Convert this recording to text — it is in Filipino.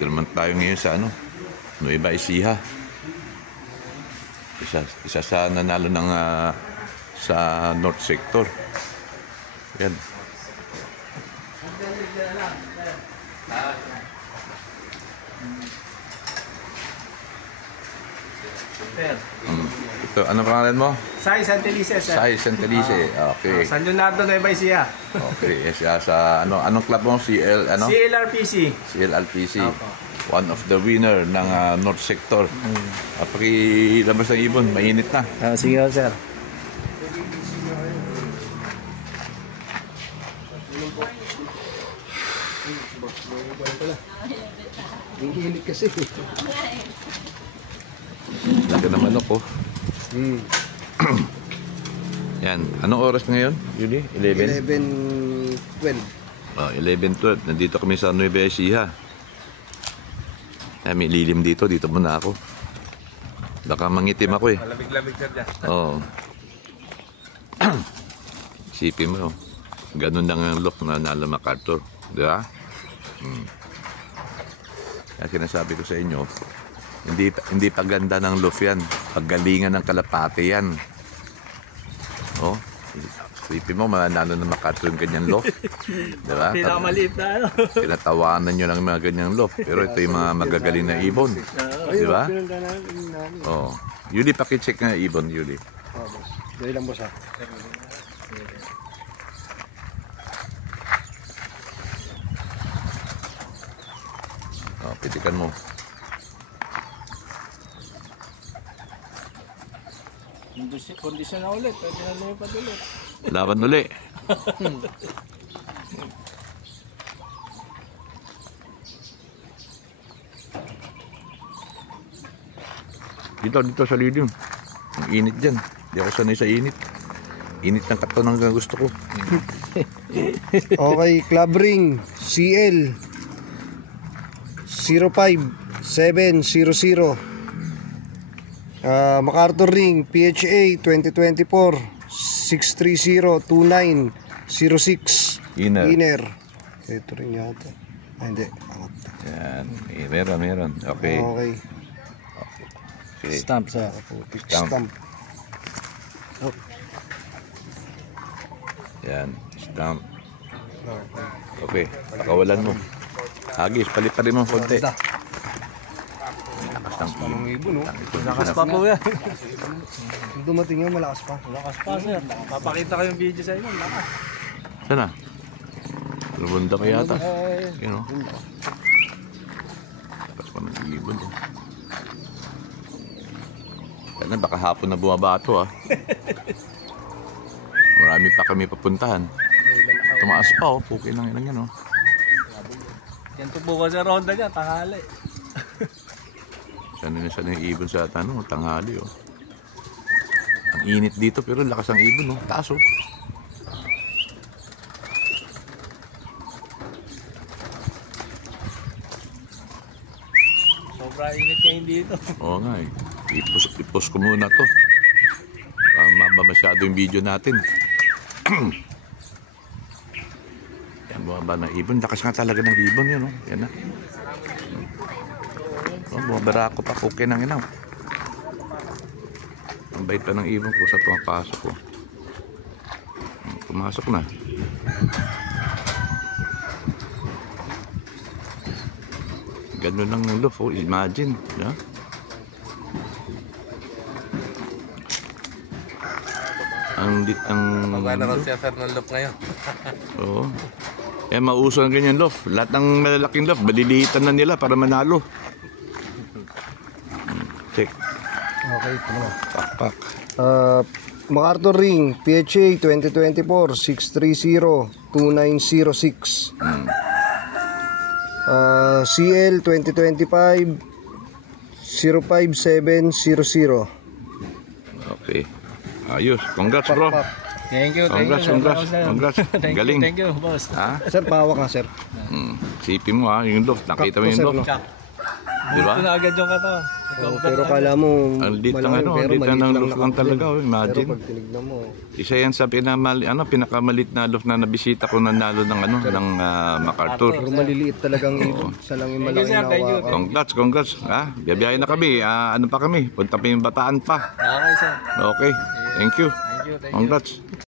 Dito naman tayo ngayon sa Nueva Ecija. Isa sa nanalo ng sa North Sector. Yan. Ito, anong pangalan mo? Sai Santelice, sir. Sai Santelice. Okay. San Leonardo, Nueva Ecija. Okay. Sa anong club mo? CLRPC. CLRPC. One of the winner ng North Sector. Pakilabas ng ibon, mainit na. Sige, sir. Hinihilig kasi. Laki naman ako. Yan. Anong oras ngayon, Julie? 11:12. 11:12. Nandito kami sa Nueva Ecija. May lilim dito. Dito muna ako. Baka mangitim ako eh. Malamig-lamig sir dyan. Oo. Isipin mo. Ganun lang ang look na nalo MacArthur. Diba? Kaya sinasabi ko sa inyo, hindi pa ganda ng loof yan. Paggalingan ng kalapate yan. Oh, isipin mo, mananalo ng MacArthur yung ganyan loof. Diba? Pinakamaliit na Tinatawanan nyo lang mga ganyang loof. Pero ito yung mga magagaling na ibon. Diba? Oh. Yuli, pakicheck nga ibon, Yuli. Boss. Dali lang, boss, ha. Oh, pitikan mo. Kondisyon na ulit. Pwede na lumipad ulit. Laban uli. Dito sa lilim. Ang init dyan. Hindi ako sanay sa init. Init ng katawan ang gusto ko. Okay, club ring CL 05700. MacArthur ring PHA 2024 6302906. Inner. Ito rin yata. Hindi. Yan. Meron. Okay. Okay. Okay. Stamp sir. Stamp. Oh. Yan. Stamp. Okay. Pakawalan mo. Hagis, palit pa rin mo konti. Lakas ng ibon. Lakas pa po yan. Kung dumating yun, malakas pa. Lakas pa sir. Papakita ko yung video sa inyo. Lakas. Sana? Lubunda ka yata. Yun o. Lakas pa ng ibon. Kaya baka hapon na bumabato ah. Marami pa kami papuntahan. Tumaas pa oh. Pukin lang yan oh. Yan tubo ko sa ronda niya. Tanghali. Sana yung ibon sa tanghali oh. Ang init dito pero lakas ang ibon oh. Taas oh. Sobra init ngayon dito. Oo nga eh. I-post ko muna to. Maba masyado yung video natin. Yan, bumaba na ibon. Lakas nga talaga ng ibon yan oh. Yan na. Bumabara ako pa kuke ng inaw. Ang bait pa ng ibon ko sa pumapasok ko. Pumasok na. Ganun lang ng loof oh. Imagine. Yeah? Magana raw siya sir ng loof ngayon. Oo. Mauso ang ganyan loof. Lahat ng malalaking loof, balilihitan na nila para manalo. Check. Okay, ito naman. Pak. MacArthur ring PHA 2024 6302906. CL 2025 05700. Okay. Ayos. Congrats bro. Thank you. Congrats. Galing. Thank you, boss. Ha? Sir, pawak nga, sir. Sipin mo ha, yung loof. Nakita mo yung loof. Sir, Diba? Ito na agad yung katawan. Oh, pero kala mo Ang lit ng malaki, ano, pero lit maliit ng lang loof na lang kapal. talaga, oh, Pero imagine. pag tinignan mo, Isa yan sa pinakamalit na loof na nabisita ko nanalo ng MacArthur. pero maliliit talagang ilog. Isa lang yung Thank you, malaki sir. na Thank you. hawakan. Congrats. Biyabiyahin na kami. Ano pa kami? Punta pa yung Bataan pa. Okay, sir. Okay. Thank you. Thank you. Congrats.